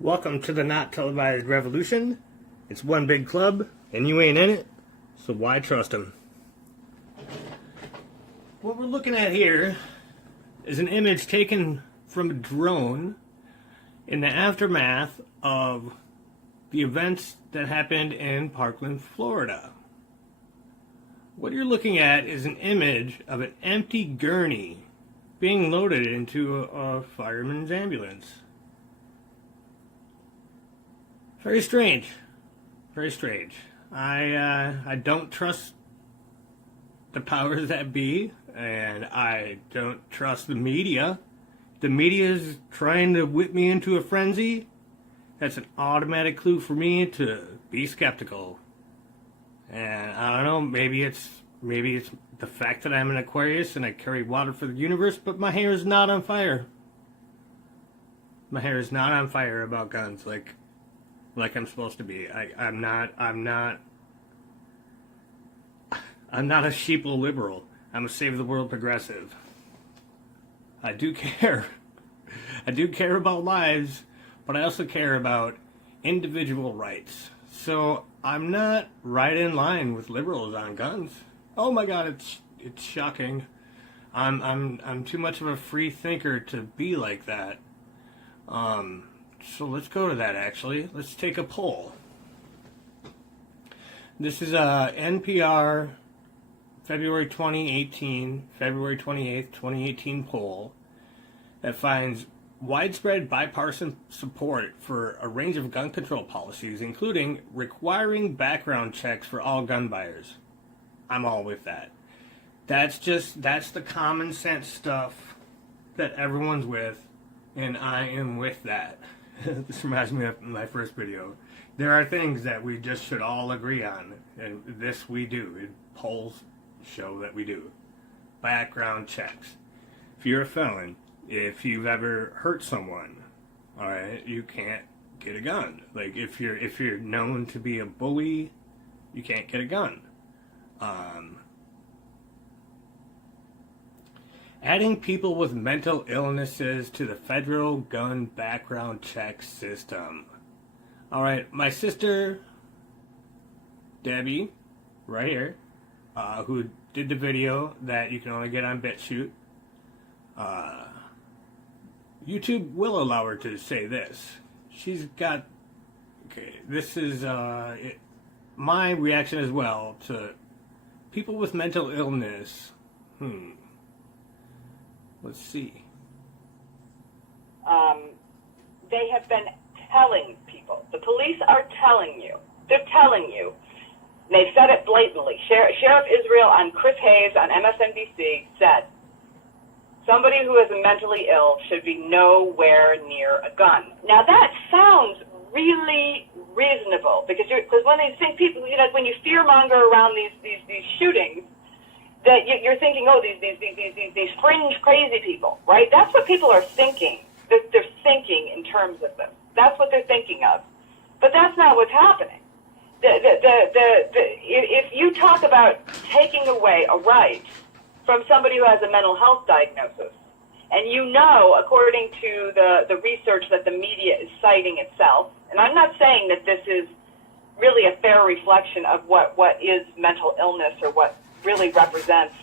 Welcome to the not televised revolution. It's one big club, and you ain't in it, so why trust them? What we're looking at here is an image taken from a drone in the aftermath of the events that happened in Parkland, Florida. What you're looking at is an image of an empty gurney being loaded into a fireman's ambulance. Very strange. Very strange. I don't trust the powers that be, and I don't trust the media. The media is trying to whip me into a frenzy. That's an automatic clue for me to be skeptical. And I don't know, maybe it's the fact that I'm an Aquarius and I carry water for the universe, but my hair is not on fire. My hair is not on fire about guns like I'm supposed to be. I'm not a sheeple liberal. I'm a save the world progressive. I do care. I do care about lives, but I also care about individual rights. So I'm not right in line with liberals on guns. Oh my God, it's shocking. I'm too much of a free thinker to be like that. So let's go to that, actually. Let's take a poll. This is a NPR February 28th, 2018 poll that finds widespread bipartisan support for a range of gun control policies, including requiring background checks for all gun buyers. I'm all with that. That's the common sense stuff that everyone's with, and I am with that. This reminds me of my first video. There are things that we just should all agree on, and this we do. Polls show that we do. Background checks. If you're a felon, if you've ever hurt someone, all right, you can't get a gun. Like if you're known to be a bully, you can't get a gun. Adding people with mental illnesses to the federal gun background check system. All right, my sister, Debbie, right here, who did the video that you can only get on BitChute, YouTube will allow her to say this. She's got, okay, this is my reaction as well to people with mental illness. Let's see. They have been telling people. The police are telling you. They're telling you. They've said it blatantly. Sheriff Israel on Chris Hayes on MSNBC said, somebody who is mentally ill should be nowhere near a gun. Now that sounds really reasonable because when they think people, when you fearmonger around these shootings, that you're thinking, oh, these fringe crazy people, right? That's what people are thinking. They're thinking in terms of this. That's what they're thinking of. But that's not what's happening. If you talk about taking away a right from somebody who has a mental health diagnosis, and according to the research that the media is citing itself, and I'm not saying that this is really a fair reflection of what is mental illness or what really represents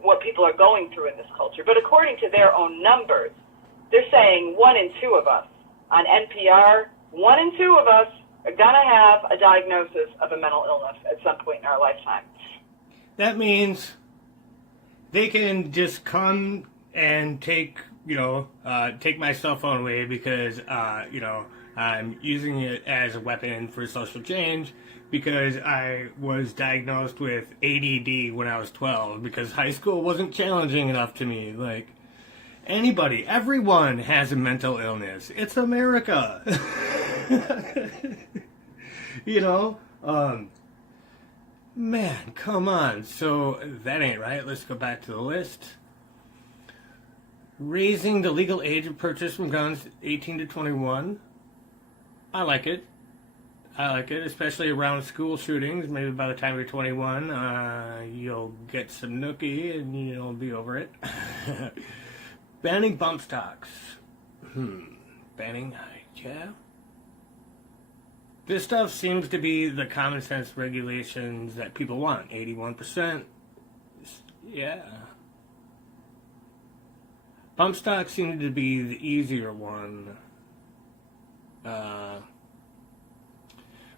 what people are going through in this culture. But according to their own numbers, they're saying 1 in 2 of us on NPR, 1 in 2 of us are going to have a diagnosis of a mental illness at some point in our lifetime. That means they can just come and take my cell phone away because, I'm using it as a weapon for social change because I was diagnosed with ADD when I was 12 because high school wasn't challenging enough to me. Like, everyone has a mental illness. It's America. Man, come on. So, that ain't right. Let's go back to the list. Raising the legal age of purchase from guns 18 to 21. I like it, especially around school shootings. Maybe by the time you're 21, you'll get some nookie and you'll be over it. Banning bump stocks. banning, yeah. This stuff seems to be the common sense regulations that people want. 81%, yeah. Bump stock seemed to be the easier one. But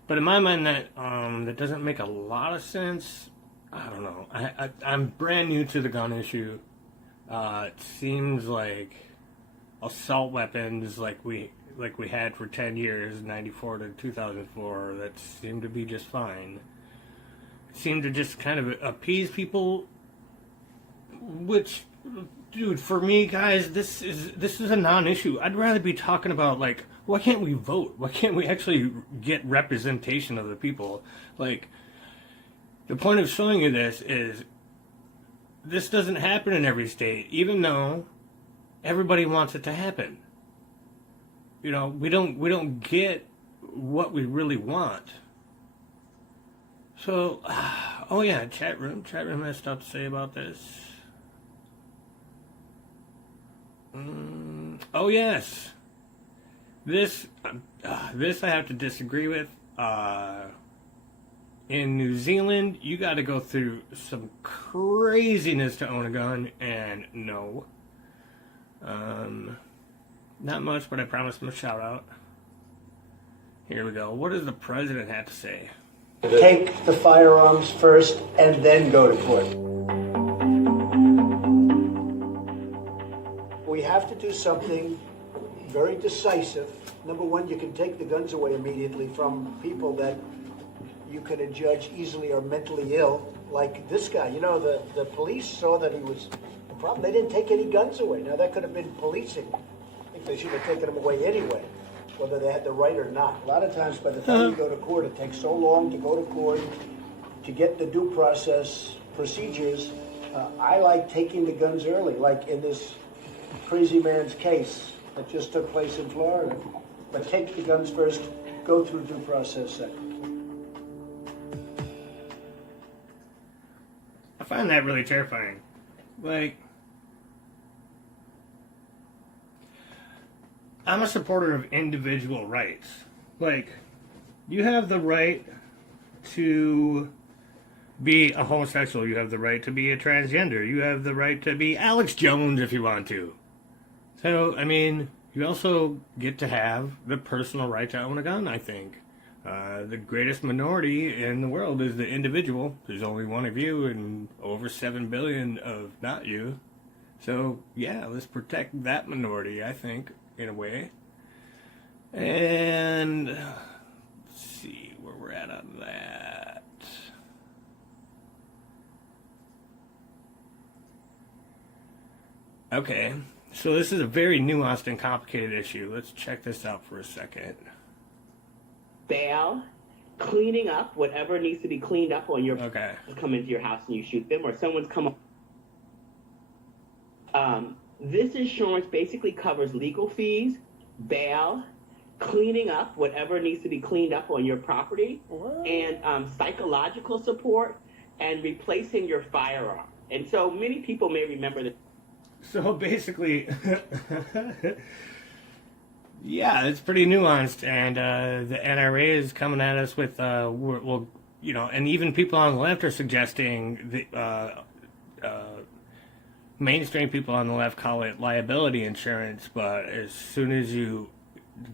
in my mind, that doesn't make a lot of sense. I don't know. I'm brand new to the gun issue. It seems like assault weapons, like we had for 10 years, 94 to 2004, that seemed to be just fine. It seemed to just kind of appease people, which, dude, for me, guys, this is a non-issue. I'd rather be talking about, like, why can't we vote? Why can't we actually get representation of the people? Like, the point of showing you this is this doesn't happen in every state, even though everybody wants it to happen. You know, we don't get what we really want. So, oh yeah, chat room has stuff to say about this. Oh yes, this I have to disagree with. In New Zealand, you got to go through some craziness to own a gun, and no. Not much, but I promised him a shout out. Here we go. What does the president have to say? Take the firearms first and then go to court. We have to do something very decisive. Number one, you can take the guns away immediately from people that you can adjudge easily are mentally ill, like this guy. You know, the police saw that he was the problem. They didn't take any guns away. Now, that could have been policing. I think they should have taken them away anyway, whether they had the right or not. A lot of times, by the time you go to court, it takes so long to go to court to get the due process procedures. I like taking the guns early, like in this crazy man's case that just took place in Florida. But take the guns first, go through due process second. I find that really terrifying. Like, I'm a supporter of individual rights. Like, you have the right to be a homosexual. You have the right to be a transgender. You have the right to be Alex Jones if you want to. So, I mean, you also get to have the personal right to own a gun, I think. The greatest minority in the world is the individual. There's only one of you and over 7 billion of not you. So, yeah, let's protect that minority, I think, in a way. And let's see where we're at on that. Okay, so this is a very nuanced and complicated issue. Let's check this out for a second. Bail, cleaning up whatever needs to be cleaned up on your come into your house and you shoot them, or someone's come up. This insurance basically covers legal fees, bail, cleaning up whatever needs to be cleaned up on your property, and psychological support, and replacing your firearm. And so many people may remember that. So basically, yeah, it's pretty nuanced, and the NRA is coming at us with, well, you know, and even people on the left are suggesting mainstream people on the left call it liability insurance, but as soon as you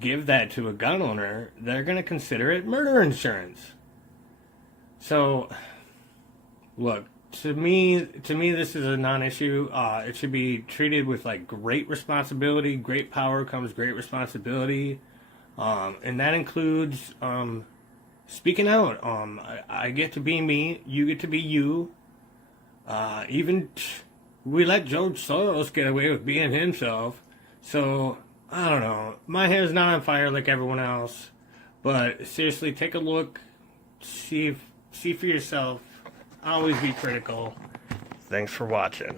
give that to a gun owner, they're going to consider it murder insurance. So, look, to me, this is a non-issue. It should be treated with like great responsibility. Great power comes great responsibility, and that includes speaking out. I get to be me. You get to be you. We let George Soros get away with being himself. So I don't know. My hair's not on fire like everyone else, but seriously, take a look. See for yourself. Always be critical. Thanks for watching.